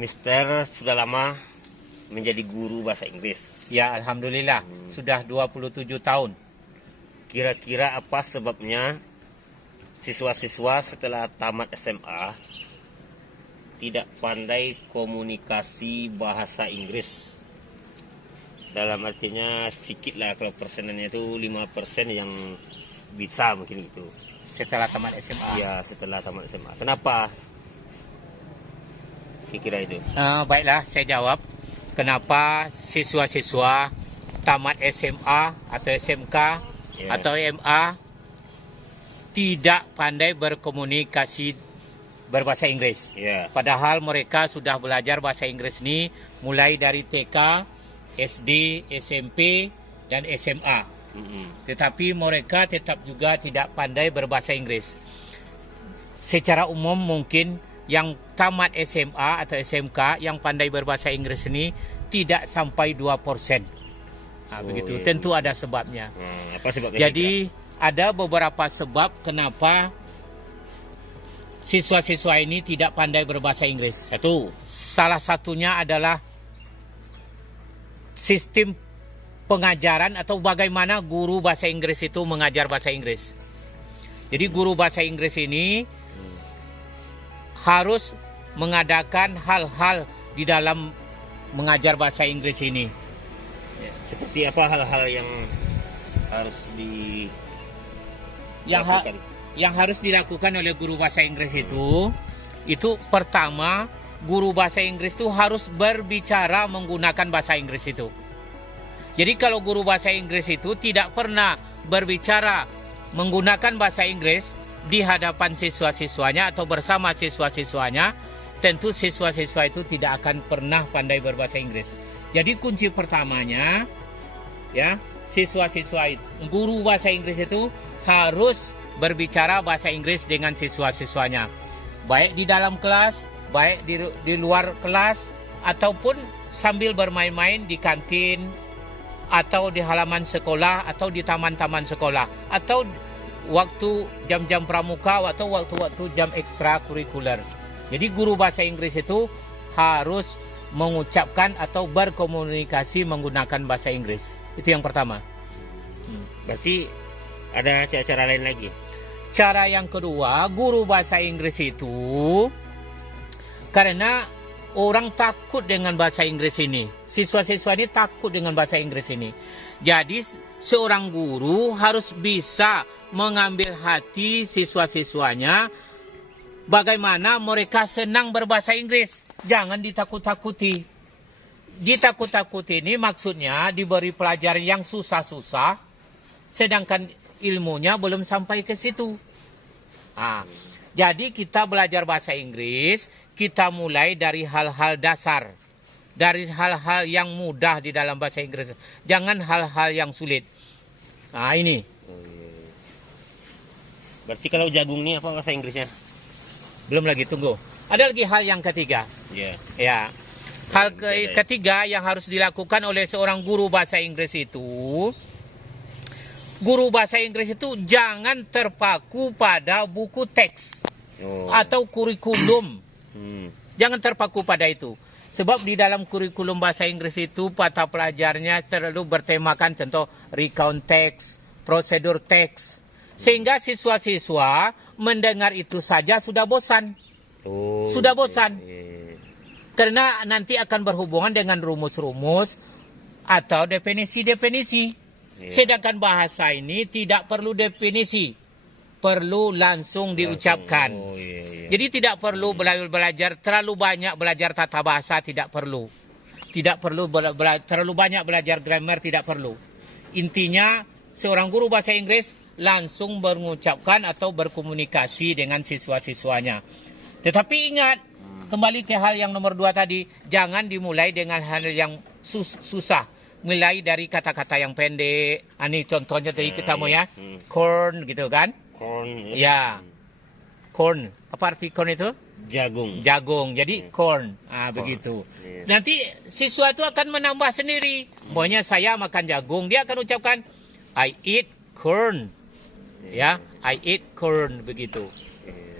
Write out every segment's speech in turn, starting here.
Mister sudah lama menjadi guru bahasa Inggris. Ya, alhamdulillah. Sudah 27 tahun. Kira-kira apa sebabnya siswa-siswa setelah tamat SMA tidak pandai komunikasi bahasa Inggris? Dalam artinya sedikit lah, kalau persenannya itu 5% yang bisa mungkin gitu. Setelah tamat SMA. Ya, setelah tamat SMA. Kenapa? Kira-kira itu. Baiklah, saya jawab. Kenapa siswa-siswa tamat SMA atau SMK atau MA tidak pandai berkomunikasi berbahasa Inggris? Padahal mereka sudah belajar bahasa Inggris ini mulai dari TK, SD, SMP, dan SMA. Tetapi mereka tetap juga tidak pandai berbahasa Inggris. Secara umum mungkin yang tamat SMA atau SMK yang pandai berbahasa Inggris ini tidak sampai 2%. Begitu. Tentu ada sebabnya. Apa sebabnya? Jadi ada beberapa sebab kenapa siswa-siswa ini tidak pandai berbahasa Inggris. Salah satunya adalah sistem pengajaran atau bagaimana guru bahasa Inggris itu mengajar bahasa Inggris. Jadi guru bahasa Inggris ini harus mengadakan hal-hal di dalam mengajar bahasa Inggris ini. Seperti apa hal-hal yang harus dilakukan? Yang harus dilakukan oleh guru bahasa Inggris itu pertama, guru bahasa Inggris itu harus berbicara menggunakan bahasa Inggris itu. Jadi kalau guru bahasa Inggris itu tidak pernah berbicara menggunakan bahasa Inggris di hadapan siswa-siswanya atau bersama siswa-siswanya, tentu siswa-siswa itu tidak akan pernah pandai berbahasa Inggris. Jadi kunci pertamanya, ya, siswa-siswa itu, guru bahasa Inggris itu harus berbicara bahasa Inggris dengan siswa-siswanya, baik di dalam kelas, baik di luar kelas, ataupun sambil bermain-main di kantin, atau di halaman sekolah, atau di taman-taman sekolah, atau waktu jam-jam pramuka, atau waktu-waktu jam ekstrakurikuler. Jadi guru bahasa Inggris itu harus mengucapkan atau berkomunikasi menggunakan bahasa Inggris. Itu yang pertama. Berarti ada cara lain lagi? Cara yang kedua, guru bahasa Inggris itu karena orang takut dengan bahasa Inggris ini. Siswa-siswa ini takut dengan bahasa Inggris ini. Jadi seorang guru harus bisa mengambil hati siswa-siswanya bagaimana mereka senang berbahasa Inggris. Jangan ditakut-takuti. Ditakut-takuti ini maksudnya diberi pelajaran yang susah-susah, sedangkan ilmunya belum sampai ke situ. Jadi kita belajar bahasa Inggris, kita mulai dari hal-hal dasar. Dari hal-hal yang mudah di dalam bahasa Inggris. Jangan hal-hal yang sulit. Ini. Berarti kalau jagung ini apa bahasa Inggrisnya? Belum lagi, tunggu. Ada lagi hal yang ketiga. Ya. Hal ketiga yang harus dilakukan oleh seorang guru bahasa Inggris itu, guru bahasa Inggris itu jangan terpaku pada buku teks atau kurikulum. Jangan terpaku pada itu. Sebab di dalam kurikulum bahasa Inggris itu mata pelajarnya terlalu bertemakan contoh recount teks, prosedur teks. Sehingga siswa-siswa mendengar itu saja sudah bosan. Sudah bosan. Karena nanti akan berhubungan dengan rumus-rumus atau definisi-definisi. Sedangkan bahasa ini tidak perlu definisi. Perlu langsung diucapkan. Jadi tidak perlu belajar terlalu banyak belajar tata bahasa, tidak perlu. Tidak perlu terlalu banyak belajar grammar, tidak perlu. Intinya seorang guru bahasa Inggris langsung mengucapkan atau berkomunikasi dengan siswa-siswanya. Tetapi ingat, kembali ke hal yang nomor 2 tadi, jangan dimulai dengan hal yang susah. Mulai dari kata-kata yang pendek. Ini contohnya tadi kita mau ya, corn gitu kan? Corn. Ya, corn. Apa arti corn itu? Jagung. Jagung. Jadi corn. Begitu. Nanti siswa itu akan menambah sendiri. Pokoknya saya makan jagung. Dia akan ucapkan I eat corn. Ya, I eat corn begitu.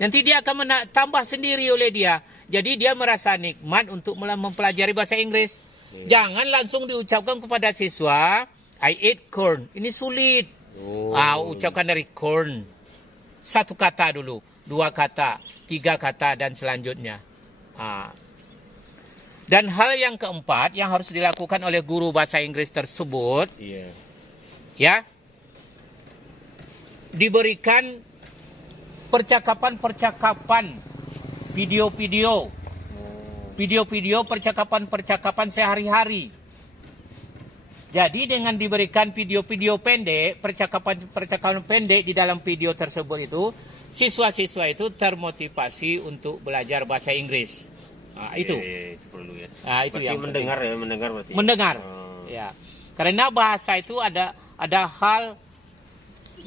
Nanti dia akan tambah sendiri oleh dia. Jadi dia merasa nikmat untuk mempelajari bahasa Inggris. Jangan langsung diucapkan kepada siswa, I ate corn. Ini sulit. Ucapkan dari corn. Satu kata dulu, 2 kata, 3 kata, dan selanjutnya. Dan hal yang keempat yang harus dilakukan oleh guru bahasa Inggris tersebut, ya, diberikan percakapan-percakapan, video-video, percakapan-percakapan sehari-hari. Jadi dengan diberikan video-video pendek, percakapan pendek di dalam video tersebut itu, siswa-siswa itu termotivasi untuk belajar bahasa Inggris. Itu perlu ya. Itu berarti yang mendengar penting. Mendengar berarti. Mendengar. Ya. Karena bahasa itu ada hal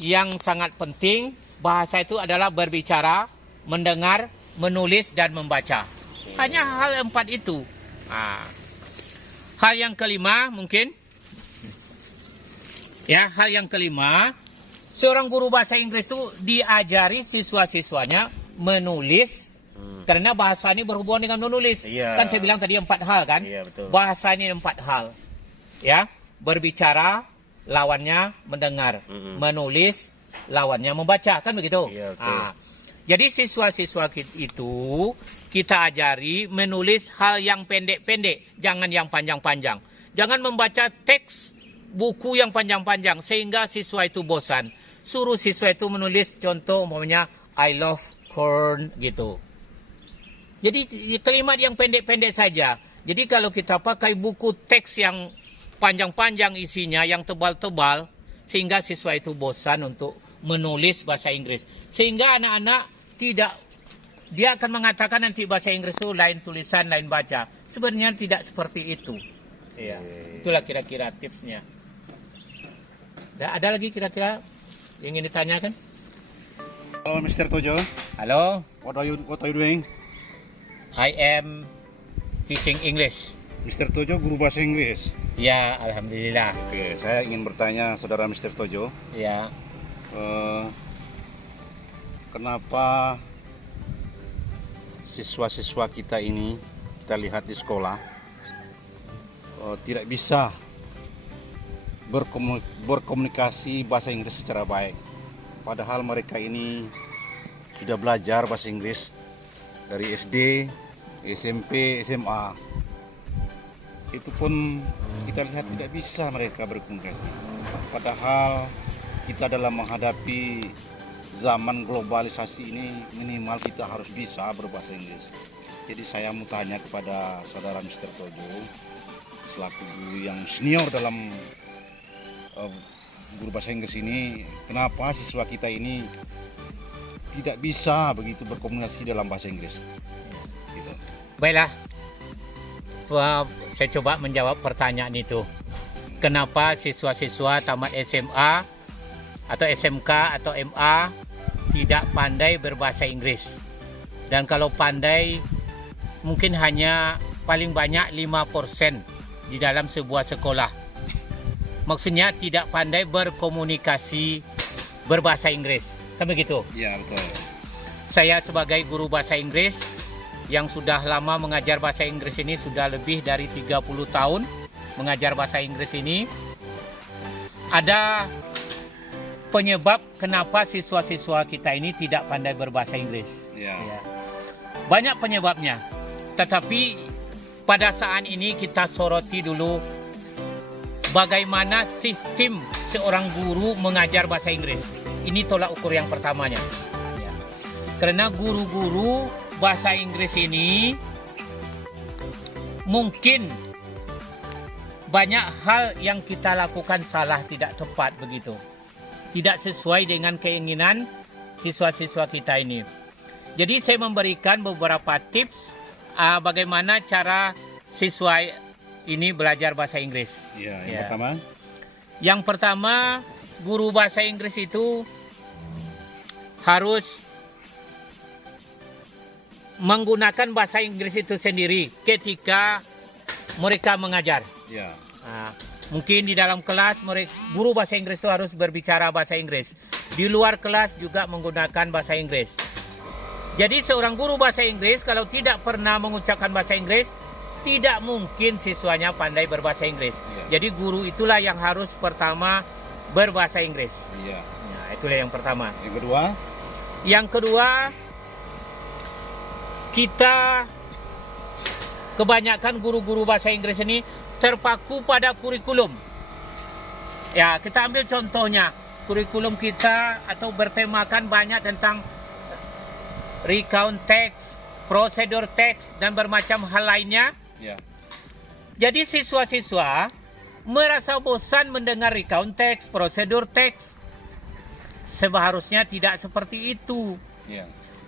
yang sangat penting. Bahasa itu adalah berbicara, mendengar, menulis, dan membaca. Hanya hal 4 itu. Hal yang kelima mungkin. Ya, hal yang kelima, seorang guru bahasa Inggris itu diajari siswa-siswanya menulis. Karena bahasa ini berhubungan dengan menulis. Kan saya bilang tadi 4 hal kan? Betul. Bahasa ini 4 hal. Ya, berbicara, lawannya mendengar. Menulis, lawannya membaca. Kan begitu? Jadi siswa-siswa itu kita ajari menulis hal yang pendek-pendek. Jangan yang panjang-panjang. Jangan membaca teks buku yang panjang-panjang sehingga siswa itu bosan. Suruh siswa itu menulis contoh umpamanya I love corn gitu. Jadi kalimat yang pendek-pendek saja. Jadi kalau kita pakai buku teks yang panjang-panjang isinya, yang tebal-tebal, sehingga siswa itu bosan untuk menulis bahasa Inggris. Sehingga anak-anak dia akan mengatakan nanti bahasa Inggris itu lain tulisan, lain baca. Sebenarnya tidak seperti itu. Itulah kira-kira tipsnya. Ada lagi kira-kira yang ingin ditanyakan? Hello, Mr. Tojo. Halo. What are you doing? I am teaching English. Mr. Tojo, guru bahasa Inggris. Ya, alhamdulillah. Oke, saya ingin bertanya, saudara Mr. Tojo. Ya. Kenapa siswa-siswa kita ini, kita lihat di sekolah, tidak bisa berkomunikasi bahasa Inggris secara baik. Padahal mereka ini sudah belajar bahasa Inggris dari SD, SMP, SMA. Itu pun kita lihat tidak bisa mereka berkomunikasi. Padahal kita dalam menghadapi zaman globalisasi ini minimal kita harus bisa berbahasa Inggris. Jadi saya mau tanya kepada saudara Mr. Tojo, selaku guru yang senior dalam guru bahasa Inggris ini, kenapa siswa kita ini tidak bisa begitu berkomunikasi dalam bahasa Inggris? Gitu. Baiklah, saya coba menjawab pertanyaan itu. Kenapa siswa-siswa tamat SMA atau SMK atau MA tidak pandai berbahasa Inggris? Dan kalau pandai, mungkin hanya paling banyak 5% di dalam sebuah sekolah. Maksudnya tidak pandai berkomunikasi berbahasa Inggris. Kan begitu? Ya, betul. Saya sebagai guru bahasa Inggris yang sudah lama mengajar bahasa Inggris ini, sudah lebih dari 30 tahun mengajar bahasa Inggris ini. Ada penyebab kenapa siswa-siswa kita ini tidak pandai berbahasa Inggris. Ya. Banyak penyebabnya. Tetapi pada saat ini kita soroti dulu bagaimana sistem seorang guru mengajar bahasa Inggris. Ini tolak ukur yang pertamanya. Karena guru-guru bahasa Inggris ini mungkin banyak hal yang kita lakukan salah, tidak tepat begitu. Tidak sesuai dengan keinginan siswa-siswa kita ini. Jadi saya memberikan beberapa tips bagaimana cara siswa ini belajar bahasa Inggris. Yang pertama, guru bahasa Inggris itu harus menggunakan bahasa Inggris itu sendiri ketika mereka mengajar. Mungkin di dalam kelas guru bahasa Inggris itu harus berbicara bahasa Inggris. Di luar kelas juga menggunakan bahasa Inggris. Jadi seorang guru bahasa Inggris kalau tidak pernah mengucapkan bahasa Inggris, tidak mungkin siswanya pandai berbahasa Inggris. Jadi guru itulah yang harus pertama berbahasa Inggris. Nah, itulah yang pertama. Yang kedua, kita kebanyakan guru-guru bahasa Inggris ini terpaku pada kurikulum. Ya, kita ambil contohnya. Kurikulum kita atau bertemakan banyak tentang recount text, prosedur teks, dan bermacam hal lainnya. Jadi siswa-siswa merasa bosan mendengar recount teks, prosedur teks. Seharusnya tidak seperti itu.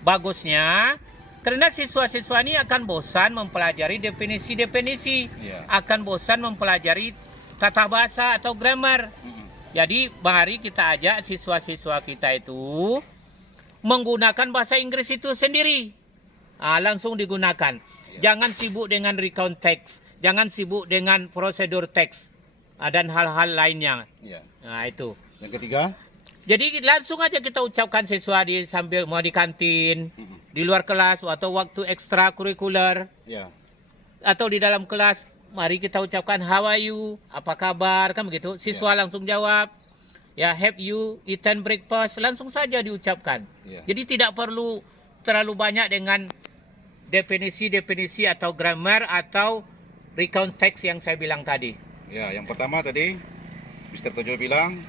Bagusnya, karena siswa-siswa ini akan bosan mempelajari definisi-definisi, akan bosan mempelajari tata bahasa atau grammar. Jadi mari kita ajak siswa-siswa kita itu menggunakan bahasa Inggris itu sendiri. Langsung digunakan. Jangan sibuk dengan recount text, jangan sibuk dengan prosedur teks dan hal-hal lainnya. Nah, itu. Yang ketiga. Jadi langsung aja kita ucapkan siswa sambil mau di kantin, di luar kelas atau waktu ekstra kurikuler, atau di dalam kelas. Mari kita ucapkan how are you, apa kabar, kan begitu. Siswa langsung jawab, ya have you eaten breakfast, langsung saja diucapkan. Jadi tidak perlu terlalu banyak dengan definisi-definisi atau grammar atau recount text yang saya bilang tadi. Yang pertama tadi Mr. Tojo bilang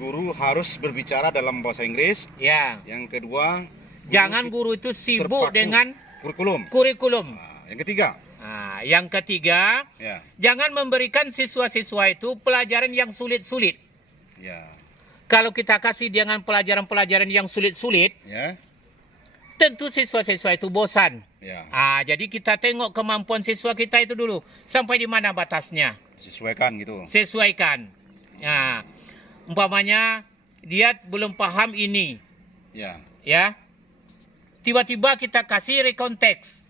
guru harus berbicara dalam bahasa Inggris. Yang kedua, jangan guru itu sibuk dengan kurikulum. Yang ketiga. Yang ketiga, jangan memberikan siswa-siswa itu pelajaran yang sulit-sulit. Kalau kita kasih dengan pelajaran-pelajaran yang sulit-sulit, tentu siswa-siswa itu bosan. Jadi kita tengok kemampuan siswa kita itu dulu. Sampai di mana batasnya. Sesuaikan gitu. Sesuaikan. Umpamanya dia belum paham ini. Tiba-tiba kita kasih recount text.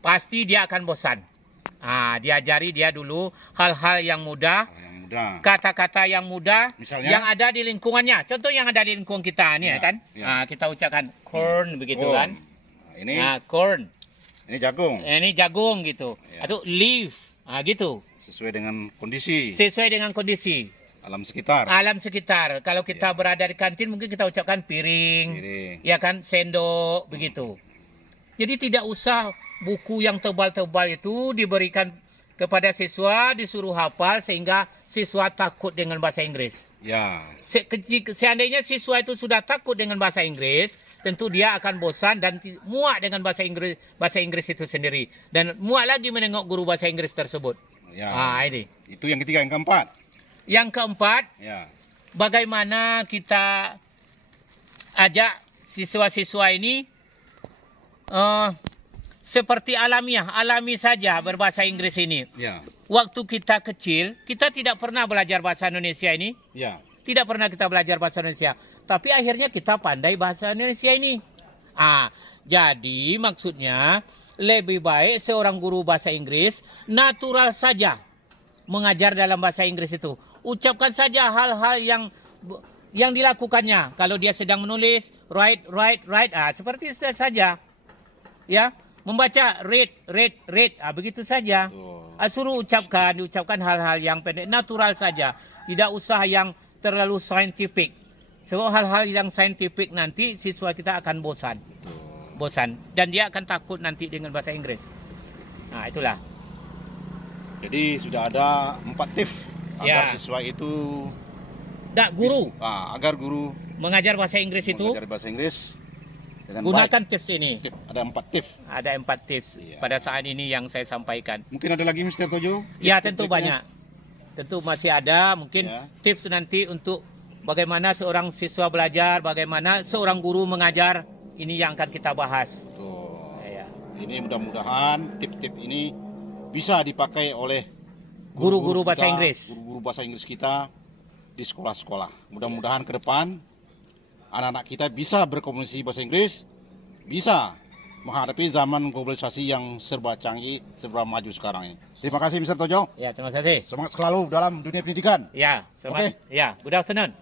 Pasti dia akan bosan. Diajari dia dulu hal-hal yang mudah, kata-kata yang mudah, misalnya, yang ada di lingkungannya. Contoh yang ada di lingkungan kita nih, kan? Kita ucapkan corn begitu kan? Ini corn. Ini jagung. Ini jagung gitu. Atau leaf, gitu. Sesuai dengan kondisi. Sesuai dengan kondisi. Alam sekitar. Alam sekitar. Kalau kita berada di kantin mungkin kita ucapkan piring. Ya kan, sendok begitu. Jadi tidak usah buku yang tebal-tebal itu diberikan kepada siswa, disuruh hafal sehingga siswa takut dengan bahasa Inggris. Seandainya siswa itu sudah takut dengan bahasa Inggris, tentu dia akan bosan dan muak dengan bahasa Inggris itu sendiri, dan muak lagi menengok guru bahasa Inggris tersebut. Ini. Itu yang ketiga. Yang keempat. Yang keempat, bagaimana kita ajak siswa-siswa ini seperti alami saja berbahasa Inggris ini. Waktu kita kecil, kita tidak pernah belajar bahasa Indonesia ini. Tidak pernah kita belajar bahasa Indonesia. Tapi akhirnya kita pandai bahasa Indonesia ini. Jadi maksudnya lebih baik seorang guru bahasa Inggris natural saja mengajar dalam bahasa Inggris itu. Ucapkan saja hal-hal yang dilakukannya. Kalau dia sedang menulis, write. Seperti itu saja. Membaca read, begitu saja. Suruh diucapkan hal-hal yang pendek, natural saja. Tidak usah yang terlalu scientific. Sebab hal-hal yang scientific nanti siswa kita akan bosan. Dan dia akan takut nanti dengan bahasa Inggris. Itulah. Jadi sudah ada 4 tips agar siswa itu agar guru mengajar bahasa Inggris itu. Mengajar bahasa Inggris. Gunakan tips ini. Ada 4 tips. Ada 4 tips pada saat ini yang saya sampaikan. Mungkin ada lagi Mr. Tojo? Tentu banyak. Tentu masih ada mungkin tips nanti untuk bagaimana seorang siswa belajar, bagaimana seorang guru mengajar. Ini yang akan kita bahas. Ini mudah-mudahan tips-tips ini bisa dipakai oleh guru-guru bahasa Inggris. Guru-guru bahasa Inggris kita di sekolah-sekolah. Mudah-mudahan ke depan anak-anak kita bisa berkomunikasi bahasa Inggris, bisa menghadapi zaman globalisasi yang serba canggih, serba maju sekarang ini. Terima kasih Mr. Tojo. Terima kasih. Semangat selalu dalam dunia pendidikan. Semangat. Good afternoon.